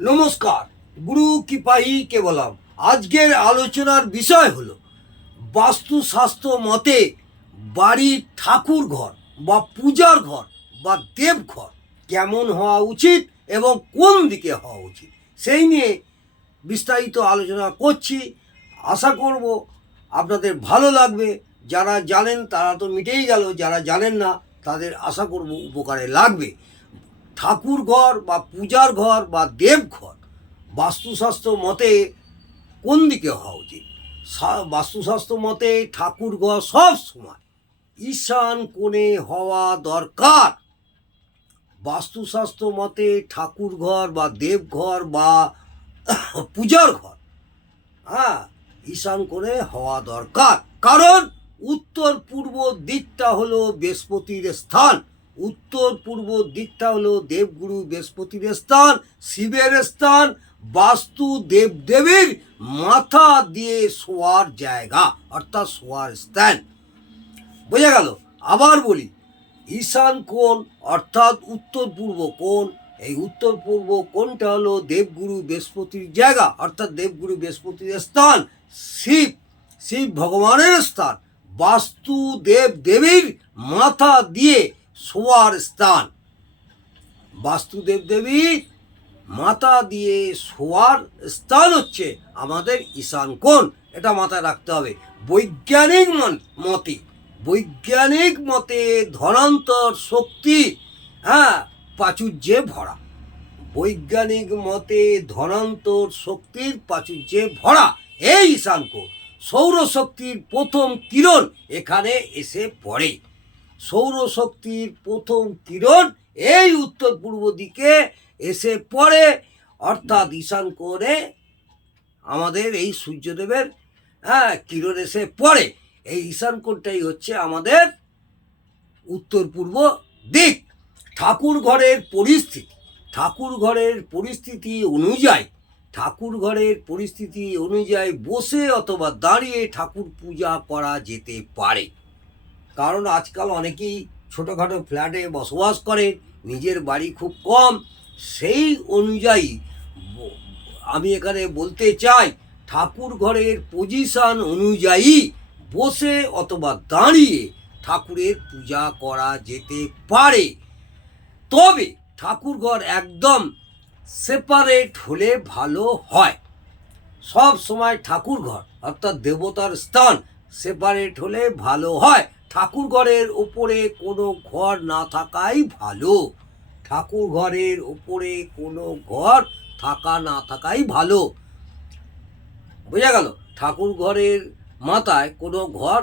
নমস্কার, গুরু কৃপাই কেবলম। আজকের আলোচনার বিষয় হলো বাস্তুশাস্ত্র মতে বাড়ির ঠাকুর ঘর বা পূজার ঘর বা দেবঘর কেমন হওয়া উচিত এবং কোন দিকে হওয়া উচিত সেই নিয়ে বিস্তারিত আলোচনা করছি। আশা করব আপনাদের ভালো লাগবে। যারা জানেন তারা তো মিটেই গেল, যারা জানেন না তাদের আশা করব উপকারে লাগবে। ঠাকুর ঘর বা পূজার ঘর বা দেবঘর বাস্তুশাস্ত্র মতে কোন দিকে হওয়া উচিত? বাস্তুশাস্ত্র মতে ঠাকুর ঘর সব সময় ঈশান কোণে হওয়া দরকার। বাস্তুশাস্ত্র মতে ঠাকুর ঘর বা দেবঘর বা পূজার ঘর ঈশান কোণে হওয়া দরকার। কারণ উত্তর পূর্ব দিকটা হলো বৃহস্পতির স্থান, উত্তর পূর্ব দিকটা হলো দেবগুরু বৃহস্পতির স্থান, শিবের স্থান, বাস্তু দেবদেবীর মাথা দিয়ে শোয়ার জায়গা অর্থাৎ শোয়ার স্থান। বোঝা গেল? আবার বলি, ঈশান কোণ অর্থাৎ উত্তর পূর্ব কোণ। এই উত্তর পূর্ব কোণটা হলো দেবগুরু বৃহস্পতির জায়গা অর্থাৎ দেবগুরু বৃহস্পতির স্থান, শিব ভগবানের স্থান, বাস্তু দেবদেবীর মাথা দিয়ে শোয়ার স্থান। বাস্তু দেবদেবীর মাথা দিয়ে শোয়ার স্থান হচ্ছে আমাদের ঈশান কোণ। এটা মাথায় রাখতে হবে। বৈজ্ঞানিক মতে ধনান্তর শক্তি প্রাচুর্যে ভরা। বৈজ্ঞানিক মতে ধনান্তর শক্তির প্রাচুর্যে ভরা এই ঈশান কোণ। সৌরশক্তির প্রথম কিরণ এখানে এসে পড়ে। সৌরশক্তির প্রথম কিরণ এই উত্তর পূর্ব দিকে এসে পড়ে, অর্থাৎ ঈশান কোণে আমাদের এই সূর্যদেবের কিরণ এসে পড়ে। এই ঈশান কোণটাই হচ্ছে আমাদের উত্তর পূর্ব দিক। ঠাকুর ঘরের পরিস্থিতি বসে অথবা দাঁড়িয়ে ঠাকুর পূজা করা যেতে পারে। কারণ আজকাল অনেকেই ছোটোখাটো ফ্ল্যাটে বসবাস করেন, নিজের বাড়ি খুব কম। সেই অনুযায়ী আমি এখানে বলতে চাই, ঠাকুর ঘরের পজিশন অনুযায়ী বসে অথবা দাঁড়িয়ে ঠাকুরের পূজা করা যেতে পারে। তবে ঠাকুর ঘর একদম সেপারেট হলে ভালো হয়। সব সময় ঠাকুর ঘর অর্থাৎ দেবতার স্থান সেপারেট হলে ভালো হয়। ঠাকুর ঘরের ওপরে কোনো ঘর না থাকাই ভালো। ঠাকুর ঘরের ওপরে কোনো ঘর না থাকাই ভালো। বোঝা গেল? ঠাকুর ঘরের মাথায় কোনো ঘর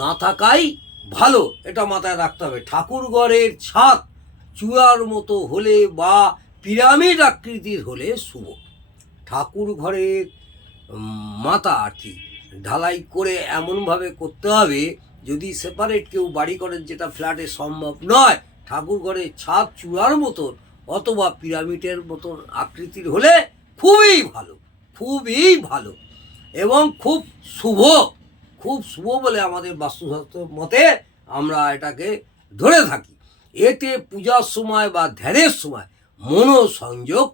না থাকাই ভালো, এটা মাথায় রাখতে হবে। ঠাকুর ঘরের ছাদ চূড়ার মতো হলে বা পিরামিড আকৃতির হলে শুভ। ঠাকুর ঘরের মাথা ঢালাই করে এমনভাবে করতে হবে, যদি সেপারেট কেউ বাড়ি করেন যেটা ফ্ল্যাটে সম্ভব নয়, ঠাকুর ঘরের ছাদ চূড়ার মতন অথবা পিরামিডের মতন আকৃতির হলে খুবই ভালো এবং খুব শুভ বলে আমাদের বাস্তুশাস্ত্র মতে আমরা এটাকে ধরে থাকি। এতে পূজার সময় বা ধ্যানের সময় মনোসংযোগ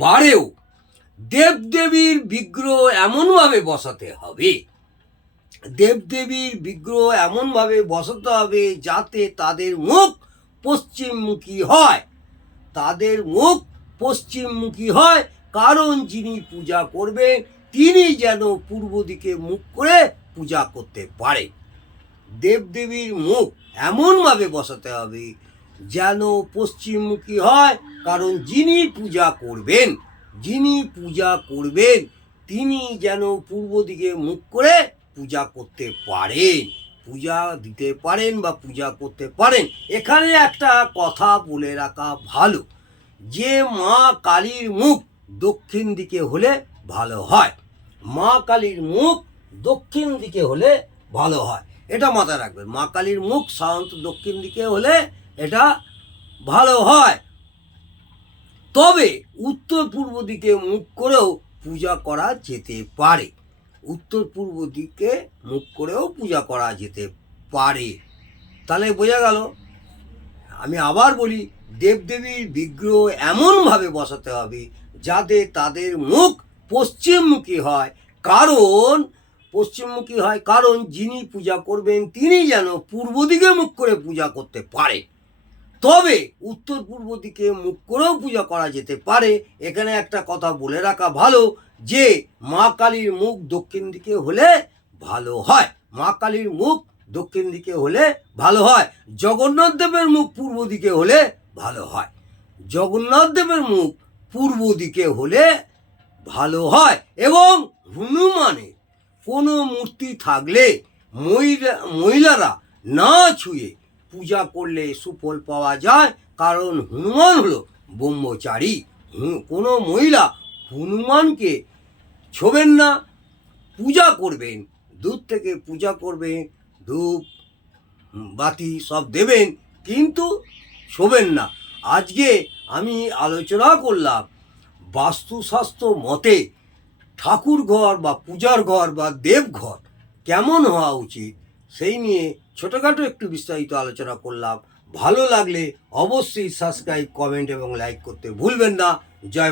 বাড়েও। দেবদেবীর বিগ্রহ এমনভাবে বসাতে হবে যাতে তাদের মুখ পশ্চিমমুখী হয়। কারণ যিনি পূজা করবেন তিনি যেন পূর্ব দিকে মুখ করে পূজা করতে পারে। দেবদেবীর মুখ এমনভাবে বসাতে হবে যেন পশ্চিমমুখী হয়। কারণ যিনি পূজা করবেন তিনি যেন পূর্ব দিকে মুখ করে পূজা করতে পারেন, পূজা দিতে পারেন বা পূজা করতে পারেন। এখানে একটা কথা বলে রাখা ভালো যে মা কালীর মুখ দক্ষিণ দিকে হলে ভালো হয়। এটা মাথায় রাখবেন। মা কালীর মুখ সাধারণত দক্ষিণ দিকে হলে এটা ভালো হয়। তবে উত্তর পূর্ব দিকে মুখ করেও পূজা করা যেতে পারে। তাহলে বোঝা গেল? আমি আবার বলি, দেবদেবীর বিগ্রহ এমনভাবে বসাতে হবে যাতে তাদের মুখ পশ্চিমমুখী হয়। কারণ যিনি পূজা করবেন তিনি যেন পূর্ব দিকে মুখ করে পূজা করতে পারে। তবে উত্তর পূর্ব দিকে মুখ করেও পূজা করা যেতে পারে। এখানে একটা কথা বলে রাখা ভালো যে মা কালীর মুখ দক্ষিণ দিকে হলে ভালো হয়। মা কালীর মুখ দক্ষিণ দিকে হলে ভালো হয়। জগন্নাথ দেবের মুখ পূর্ব দিকে হলে ভালো হয়। জগন্নাথ দেবের মুখ পূর্ব দিকে হলে ভালো হয়। এবং হনুমানের কোনো মূর্তি থাকলে মহিলারা না ছুঁয়ে পূজা করলে সুফল পাওয়া যায়। কারণ হনুমান হলো ব্রহ্মচারী। কোনো মহিলা হনুমানকে ছোবেন না। পূজা করবেন, দূর থেকে পূজা করবেন, ধূপ বাতি সব দেবেন, কিন্তু ছোবেন না। আজকে আমি আলোচনা করলাম বাস্তুশাস্ত্র মতে ঠাকুর ঘর বা পূজার ঘর বা দেবঘর কেমন হওয়া উচিত সেই নিয়ে ছোটোখাটো একটু বিস্তারিত আলোচনা করলাম। ভালো লাগলে অবশ্যই সাবস্ক্রাইব, কমেন্ট এবং লাইক করতে ভুলবেন না। জয়